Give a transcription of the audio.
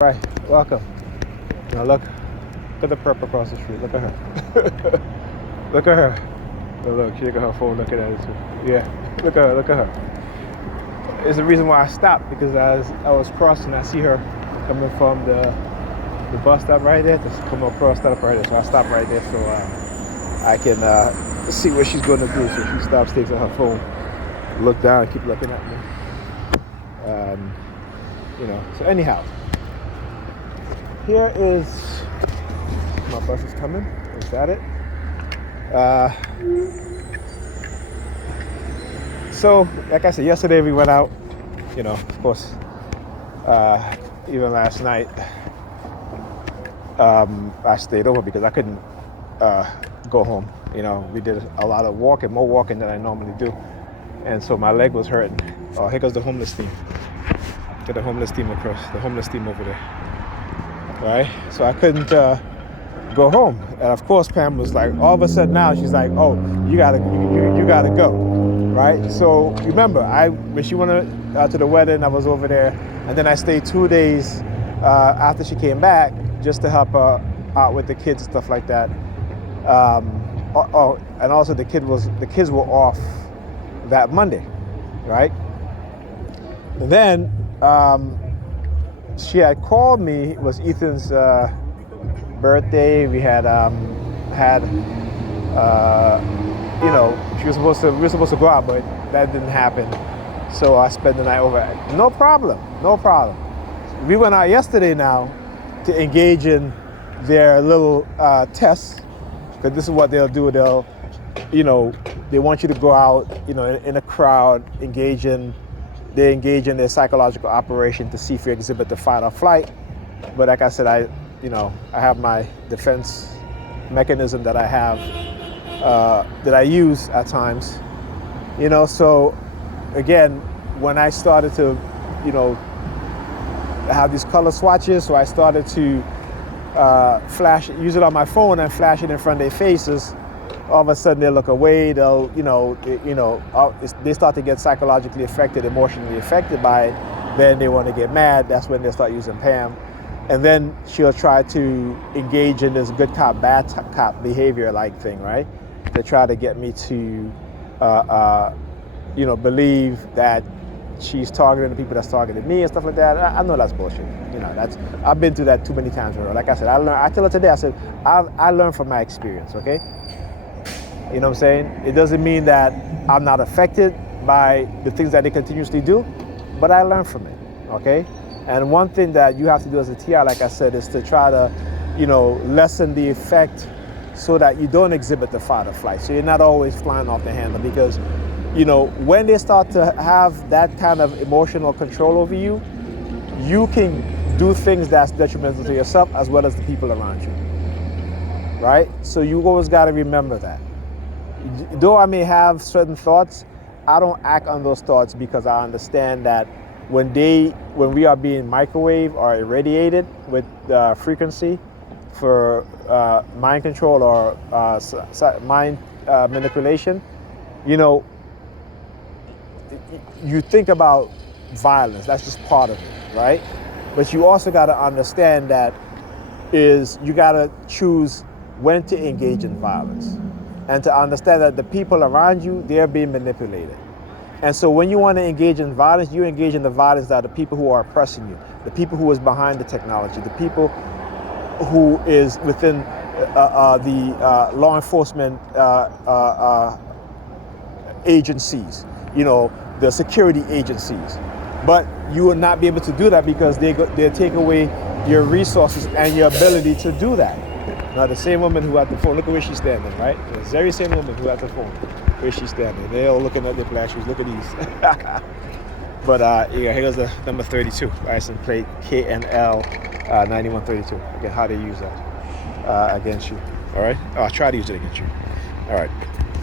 Right, welcome. Now look at the prep across the street. Look at her. Look at her. Oh, look, she got her phone looking at it too. Yeah, look at her, look at her. It's the reason why I stopped, because as I was crossing, I see her coming from the bus stop right there, just come across that up right there. So I stopped right there so I can see what she's going to do. So she stops, takes out her phone, look down, keep looking at me. So anyhow. Here is, my bus is coming. Is that it? So, like I said, yesterday we went out, of course, even last night, I stayed over because I couldn't go home. We did a lot of walking, more walking than I normally do. And so my leg was hurting. Oh, here goes the homeless team. Get the homeless team across, the homeless team over there. Right, so I couldn't go home, and of course Pam was like, all of a sudden now she's like, oh, you gotta go, right? So remember, when she went to the wedding, I was over there, and then I stayed 2 days after she came back just to help her out with the kids and stuff like that. And also the kids were off that Monday, right? And then she had called me. It was Ethan's birthday. We had we were supposed to go out, but that didn't happen. So I spent the night over. No problem. We went out yesterday now to engage in their little tests, because this is what they'll do. They want you to go out, in a crowd, they engage in their psychological operation to see if you exhibit the fight or flight. But like I said, I have my defense mechanism that I have, that I use at times. So again, when I started to, have these color swatches, so I started to use it on my phone and flash it in front of their faces. All of a sudden they look away, they start to get psychologically affected, emotionally affected by it. Then they want to get mad. That's when they start using Pam. And then she'll try to engage in this good cop, bad cop behavior like thing, right? To try to get me to, believe that she's targeting the people that's targeting me and stuff like that. I know that's bullshit. I've been through that too many times with her. Like I said, I tell her today, I said, I learned from my experience, okay? You know what I'm saying? It doesn't mean that I'm not affected by the things that they continuously do, but I learn from it, okay? And one thing that you have to do as a TI, like I said, is to try to, lessen the effect so that you don't exhibit the fight or flight. So you're not always flying off the handle, because, when they start to have that kind of emotional control over you, you can do things that's detrimental to yourself as well as the people around you, right? So you always got to remember that. Though I may have certain thoughts, I don't act on those thoughts, because I understand that when we are being microwaved or irradiated with frequency for mind control or mind manipulation, you think about violence. That's just part of it, right? But you also got to understand that you got to choose when to engage in violence. And to understand that the people around you, they're being manipulated. And so when you want to engage in violence, you engage in the violence that the people who are oppressing you, the people who is behind the technology, the people who is within the law enforcement agencies, the security agencies. But you will not be able to do that, because they take away your resources and your ability to do that. Now, the same woman who had the phone, look at where she's standing, right? The very same woman who had the phone, where she's standing. They're all looking at their black shoes. Look at these. But here goes the number 32, license plate KNL 9132. Again, how to use that against you. All right? I'll try to use it against you. All right.